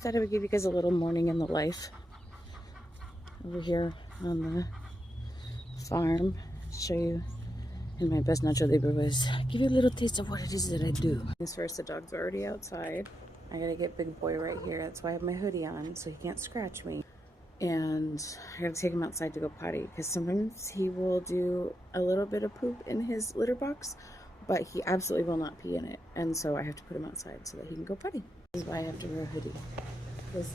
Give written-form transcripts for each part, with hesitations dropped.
thought I would give you guys a little morning in the life over here on the farm. Show you in my best Nacho Libre voice. Give you a little taste of what it is that I do. First, the dog's already outside. I gotta get Big Boy right here. That's why I have my hoodie on, so he can't scratch me. And I gotta take him outside to go potty, because sometimes he will do a little bit of poop in his litter box, but he absolutely will not pee in it. And so I have to put him outside so that he can go potty. This is why I have to wear a hoodie, because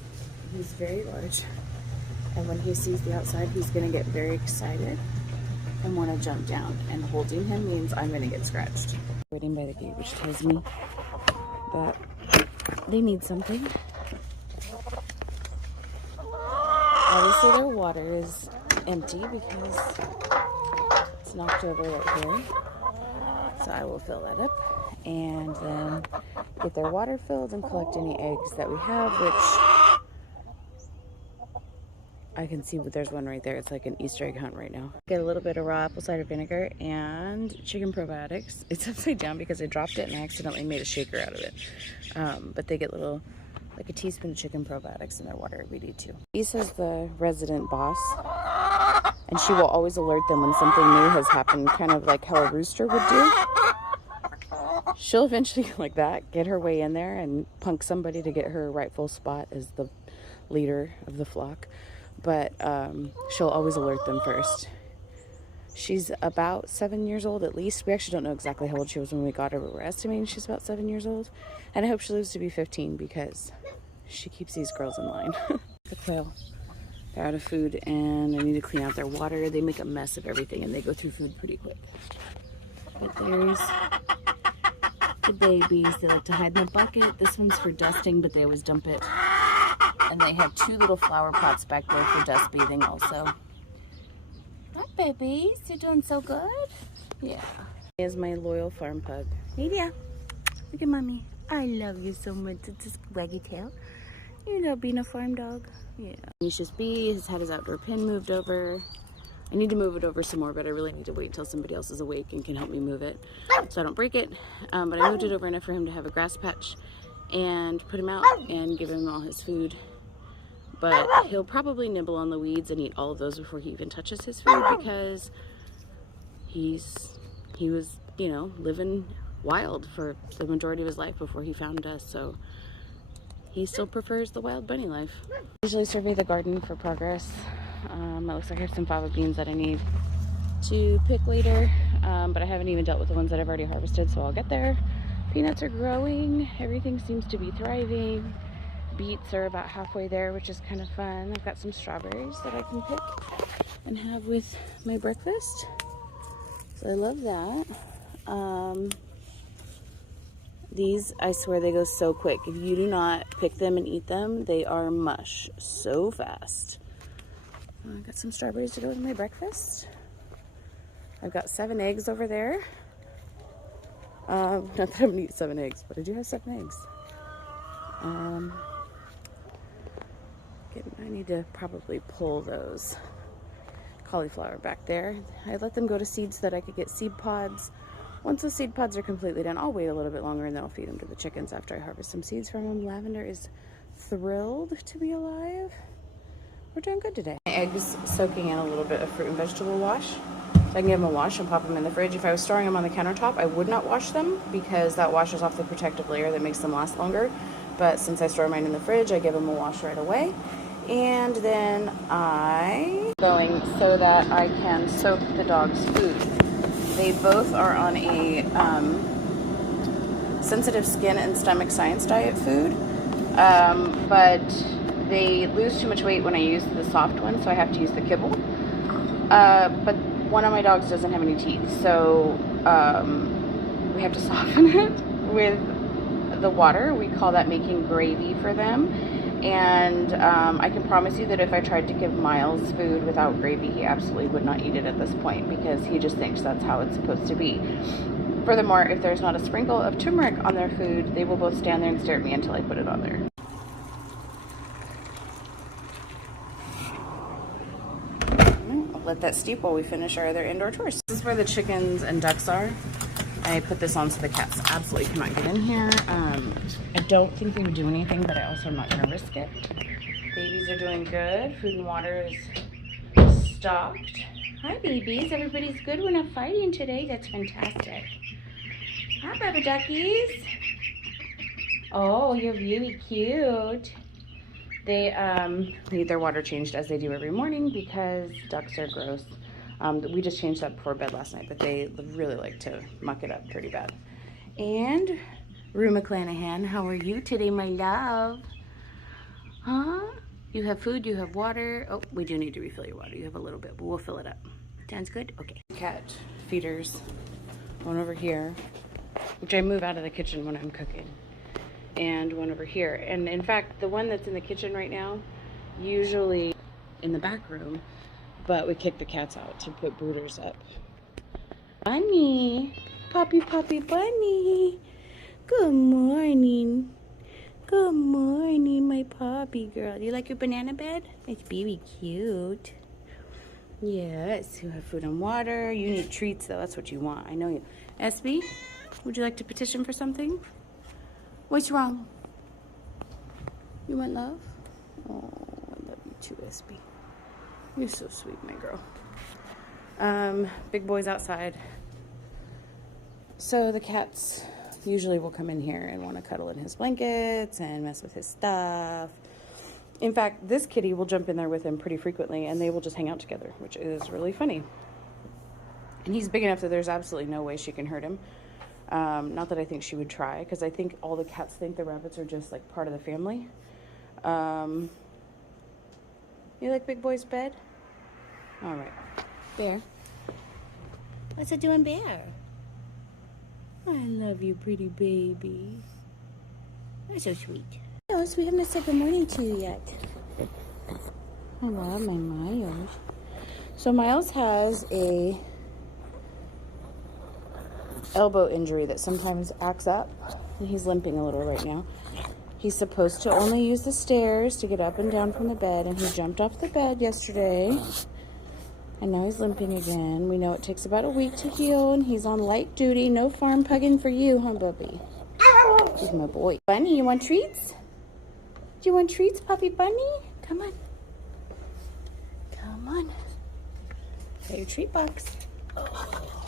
he's very large. And when he sees the outside, he's gonna get very excited and want to jump down. And holding him means I'm gonna get scratched. Waiting by the gate, which tells me that they need something. Obviously their water is empty because it's knocked over right here. So I will fill that up and then get their water filled and collect any eggs that we have, which I can see there's one right there. It's like an Easter egg hunt right now. Get a little bit of raw apple cider vinegar and chicken probiotics. It's upside down because I dropped it and I accidentally made a shaker out of it. But they get little, like a teaspoon of chicken probiotics in their water. We need to. Lisa's the resident boss, and she will always alert them when something new has happened, kind of like how a rooster would do. She'll eventually, like that, get her way in there and punk somebody to get her rightful spot as the leader of the flock. But she'll always alert them first. She's about 7 years old at least. We actually don't know exactly how old she was when we got her, but we're estimating she's about 7 years old. And I hope she lives to be 15 because she keeps these girls in line. The quail, they're out of food and I need to clean out their water. They make a mess of everything and they go through food pretty quick. But there's the babies. They like to hide in the bucket. This one's for dusting, but they always dump it. And they have 2 little flower pots back there for dust bathing also. Hi, babies. You're doing so good? Yeah. Here's my loyal farm pug. Nadia, look at mommy. I love you so much. It's just waggy tail. You love being a farm dog. Yeah. Nisha's bee has had his outdoor pen moved over. I need to move it over some more, but I really need to wait until somebody else is awake and can help me move it so I don't break it. But I moved it over enough for him to have a grass patch and put him out and give him all his food. But he'll probably nibble on the weeds and eat all of those before he even touches his food because he was, you know, living wild for the majority of his life before he found us. So he still prefers the wild bunny life. I usually survey the garden for progress. It looks like I have some fava beans that I need to pick later, but I haven't even dealt with the ones that I've already harvested, so I'll get there. Peanuts are growing. Everything seems to be thriving. Beets are about halfway there, which is kind of fun. I've got some strawberries that I can pick and have with my breakfast. So I love that. These, I swear they go so quick. If you do not pick them and eat them, they are mush so fast. I got some strawberries to go with my breakfast. I've got 7 eggs over there. Not that I'm gonna eat 7 eggs, but I do have 7 eggs. I need to probably pull those cauliflower back there. I let them go to seed so that I could get seed pods. Once the seed pods are completely done, I'll wait a little bit longer and then I'll feed them to the chickens after I harvest some seeds from them. Lavender is thrilled to be alive. We're doing good today. My eggs soaking in a little bit of fruit and vegetable wash. So I can give them a wash and pop them in the fridge. If I was storing them on the countertop, I would not wash them because that washes off the protective layer that makes them last longer. But since I store mine in the fridge, I give them a wash right away. And then going so that I can soak the dog's food. They both are on a sensitive skin and stomach science diet food, but they lose too much weight when I use the soft one, so I have to use the kibble. But one of my dogs doesn't have any teeth, so we have to soften it with the water. We call that making gravy for them. And I can promise you that if I tried to give Miles food without gravy, he absolutely would not eat it at this point because he just thinks that's how it's supposed to be. Furthermore, if there's not a sprinkle of turmeric on their food, they will both stand there and stare at me until I put it on there. I'll let that steep while we finish our other indoor chores. This is where the chickens and ducks are. I put this on so the cats absolutely cannot get in here. I don't think they would do anything, but I also am not going to risk it. Babies are doing good. Food and water is stocked. Hi, babies. Everybody's good. We're not fighting today. That's fantastic. Hi, baby duckies. Oh, you're really cute. They need their water changed as they do every morning because ducks are gross. We just changed that before bed last night, but they really like to muck it up pretty bad. And Rue McClanahan, how are you today, my love? Huh? You have food, you have water. Oh, we do need to refill your water. You have a little bit, but we'll fill it up. Sounds good? Okay. Cat feeders. One over here, which I move out of the kitchen when I'm cooking. And one over here. And in fact, the one that's in the kitchen right now, usually in the back room, but we kicked the cats out to put brooders up. Bunny! Poppy, Poppy, Bunny! Good morning. Good morning, my Poppy girl. Do you like your banana bed? It's very cute. Yes, you have food and water. You need treats, though. That's what you want. I know you. SB, would you like to petition for something? What's wrong? You want love? Oh, I love you too, SB. You're so sweet, my girl. Big boy's outside. So the cats usually will come in here and want to cuddle in his blankets and mess with his stuff. In fact, this kitty will jump in there with him pretty frequently, and they will just hang out together, which is really funny. And he's big enough that there's absolutely no way she can hurt him. Not that I think she would try, because I think all the cats think the rabbits are just like part of the family. You like Big Boy's bed? All right. Bear. What's it doing, Bear? I love you, pretty baby. You're so sweet. Miles, we haven't said good morning to you yet. I love my Miles. So Miles has a elbow injury that sometimes acts up. And he's limping a little right now. He's supposed to only use the stairs to get up and down from the bed, and he jumped off the bed yesterday. And now he's limping again. We know it takes about a week to heal, and he's on light duty. No farm pugging for you, huh, Bubby? He's my boy. Bunny, you want treats? Do you want treats, Puppy Bunny? Come on. Come on. Got your treat box. Oh.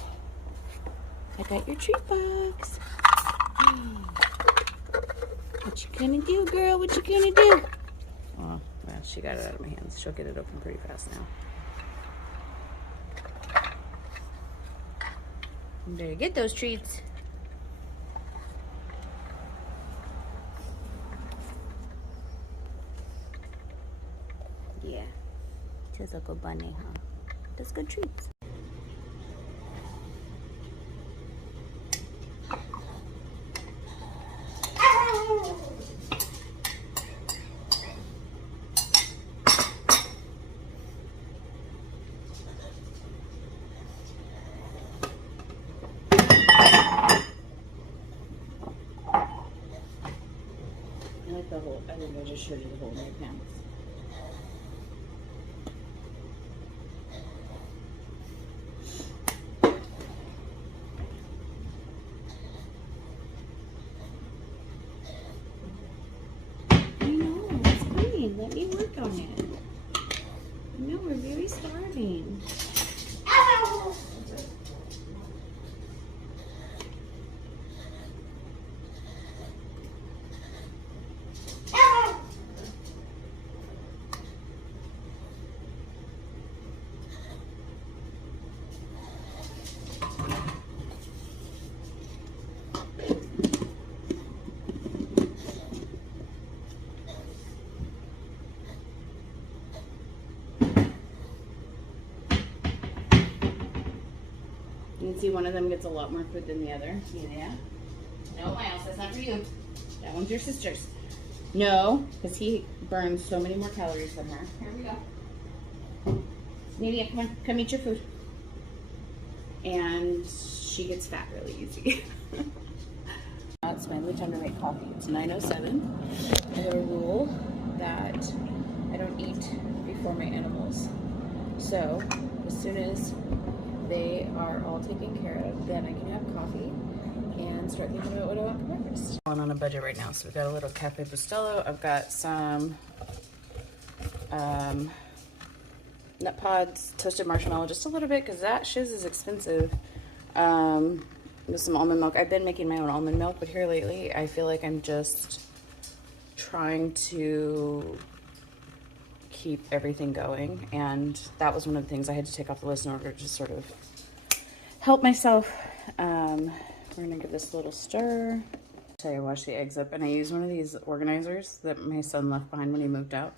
I got your treat box. What you gonna do, girl? What you gonna do? Oh, well, she got it out of my hands. She'll get it open pretty fast now. You better get those treats. Yeah. Just a good bunny, huh? That's good treats. I think I just showed you the hole in my pants. I know, it's clean. Let me work on it. No, we're very starving. Ow! You can see one of them gets a lot more food than the other. See that? No, Miles, that's not for you. That one's your sister's. No, because he burns so many more calories than her. Here we go. Nadia, come on, come eat your food. And she gets fat really easy. It's my time to make coffee. It's 9:07. I have a rule that I don't eat before my animals. So as soon as they are all taken care of, then I can have coffee and start thinking about what I want for breakfast. I'm on a budget right now, so we've got a little Cafe Bustelo. I've got some nut pods, toasted marshmallow, just a little bit because that shiz is expensive. With some almond milk. I've been making my own almond milk, but here lately I feel like I'm just trying to keep everything going, and that was one of the things I had to take off the list in order to sort of help myself. We're gonna give this a little stir. I wash the eggs up, and I use one of these organizers that my son left behind when he moved out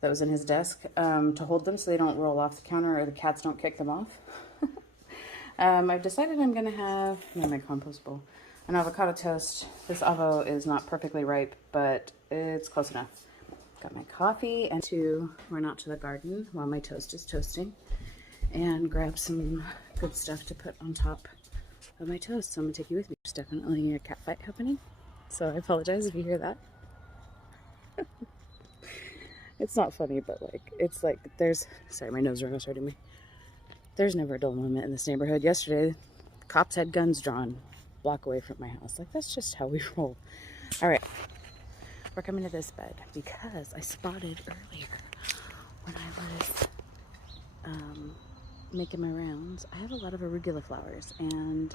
that was in his desk to hold them so they don't roll off the counter or the cats don't kick them off. I've decided I'm gonna have, in my compost bowl, an avocado toast. This avo is not perfectly ripe, but it's close enough. Got my coffee and to run out to the garden while my toast is toasting and grab some good stuff to put on top of my toast. So I'm gonna take you with me. There's definitely a cat fight happening, so I apologize if you hear that. It's not funny, but like, it's like there's, sorry, my nose ring started me. There's never a dull moment in this neighborhood. Yesterday, cops had guns drawn a block away from my house. Like, that's just how we roll. All right, we're coming to this bed because I spotted earlier when I was making my rounds, I have a lot of arugula flowers, and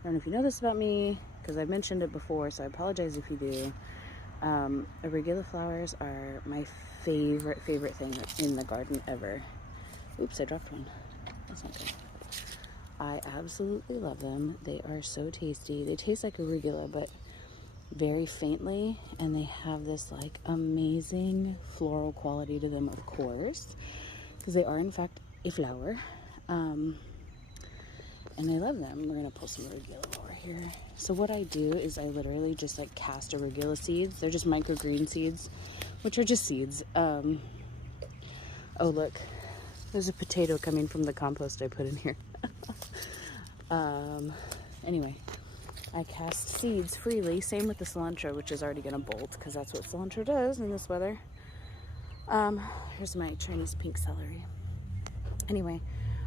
I don't know if you know this about me because I've mentioned it before, so I apologize if you do. Arugula flowers are my favorite thing in the garden ever. Oops, I dropped one. That's not good. I absolutely love them. They are so tasty. They taste like arugula, but very faintly, and they have this like amazing floral quality to them, of course, because they are in fact a flower. And I love them. We're gonna pull some arugula over here. So what I do is I literally just like cast arugula seeds. They're just microgreen seeds, which are just seeds. Oh look, there's a potato coming from the compost I put in here. Anyway, I cast seeds freely. Same with the cilantro, which is already gonna bolt because that's what cilantro does in this weather. Here's my Chinese pink celery. Anyway,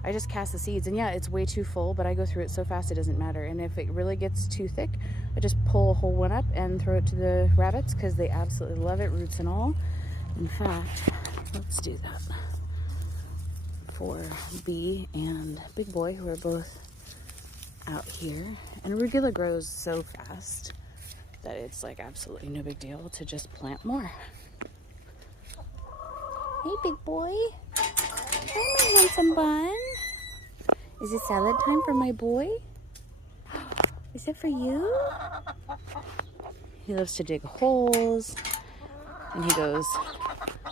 I just cast the seeds, and yeah, it's way too full, but I go through it so fast it doesn't matter. And if it really gets too thick, I just pull a whole one up and throw it to the rabbits because they absolutely love it, roots and all. In fact, let's do that for Bee and Big Boy, who are both out here. And arugula grows so fast that it's like absolutely no big deal to just plant more. Hey, Big Boy. Hi, my handsome bun. Is it salad time for my boy? Is it for you? He loves to dig holes, and he goes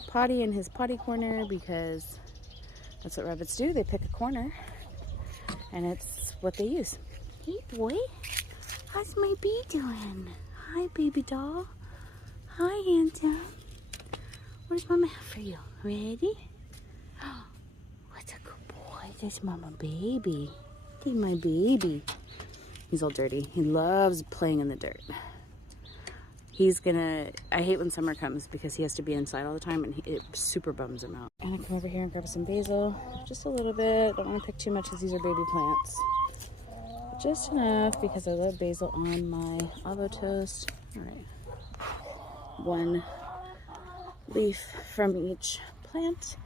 potty in his potty corner because that's what rabbits do. They pick a corner, and it's what they use. Hey, boy. How's my bee doing? Hi, baby doll. Hi, handsome. What does Mama have for you? Ready? What's a good boy? That's Mama baby. Take my baby. He's all dirty. He loves playing in the dirt. He's gonna, I hate when summer comes because he has to be inside all the time, and it super bums him out. I'm gonna come over here and grab some basil. Just a little bit. Don't want to pick too much because these are baby plants. Just enough because I love basil on my avo toast. All right. One leaf from each plant.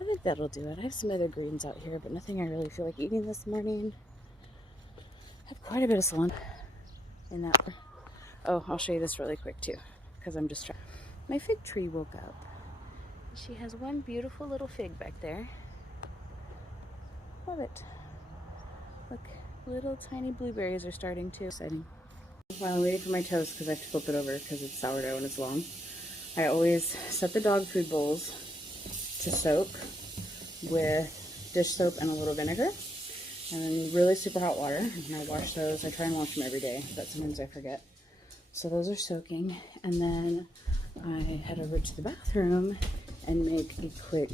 I think that'll do it. I have some other greens out here, but nothing I really feel like eating this morning. I have quite a bit of cilantro in that. Oh, I'll show you this really quick too, because I'm just trying. My fig tree woke up. She has one beautiful little fig back there. Love it. Look, little tiny blueberries are starting to. Exciting. While I'm waiting for my toast, because I have to flip it over because it's sourdough and it's long, I always set the dog food bowls to soak with dish soap and a little vinegar, and then really super hot water. And I wash those. I try and wash them every day, but sometimes I forget. So those are soaking, and then I head over to the bathroom and make a quick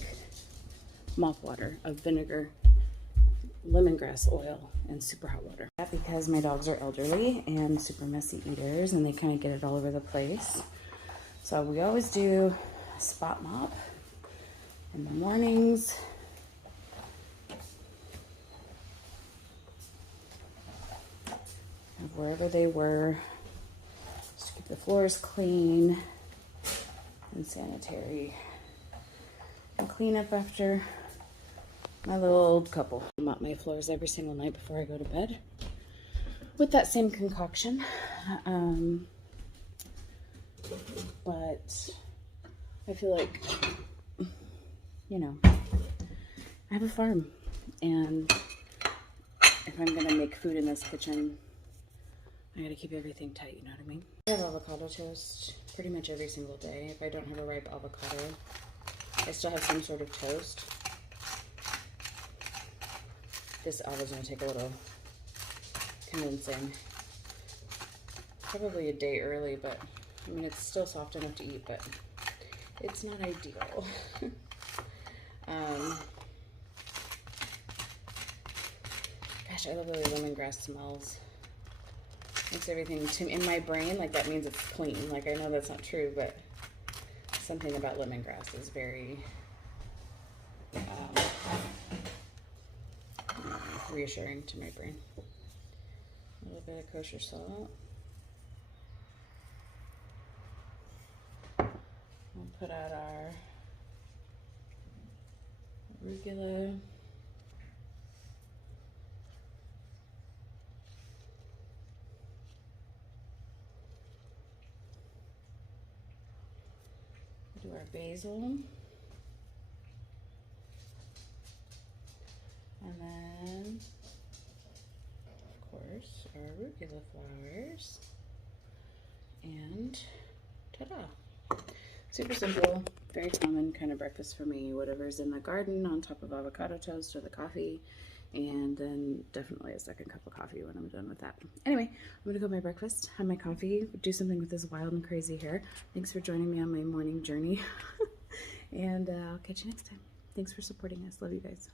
mop water of vinegar, lemongrass oil, and super hot water. Because my dogs are elderly and super messy eaters, and they kind of get it all over the place. So we always do a spot mop in the mornings. wherever they were. Just keep the floors clean and sanitary. And clean up after my little old couple. I mop my floors every single night before I go to bed with that same concoction. But I feel like, you know, I have a farm, and if I'm gonna make food in this kitchen, I gotta keep everything tight, you know what I mean? I have avocado toast pretty much every single day. If I don't have a ripe avocado, I still have some sort of toast. This avo's gonna take a little convincing. Probably a day early, but I mean, it's still soft enough to eat, but it's not ideal. Gosh, I love the way lemongrass smells. Makes everything, in my brain, like that means it's clean. Like I know that's not true, but something about lemongrass is very reassuring to my brain. A little bit of kosher salt. We'll put out our arugula. Do our basil. And then, of course, our arugula flowers. And ta-da! Super simple, very common kind of breakfast for me. Whatever's in the garden on top of avocado toast or the coffee. And then definitely a second cup of coffee when I'm done with that. Anyway, I'm gonna go my breakfast, have my coffee, do something with this wild and crazy hair. Thanks for joining me on my morning journey. And I'll catch you next time. Thanks for supporting us. Love you guys.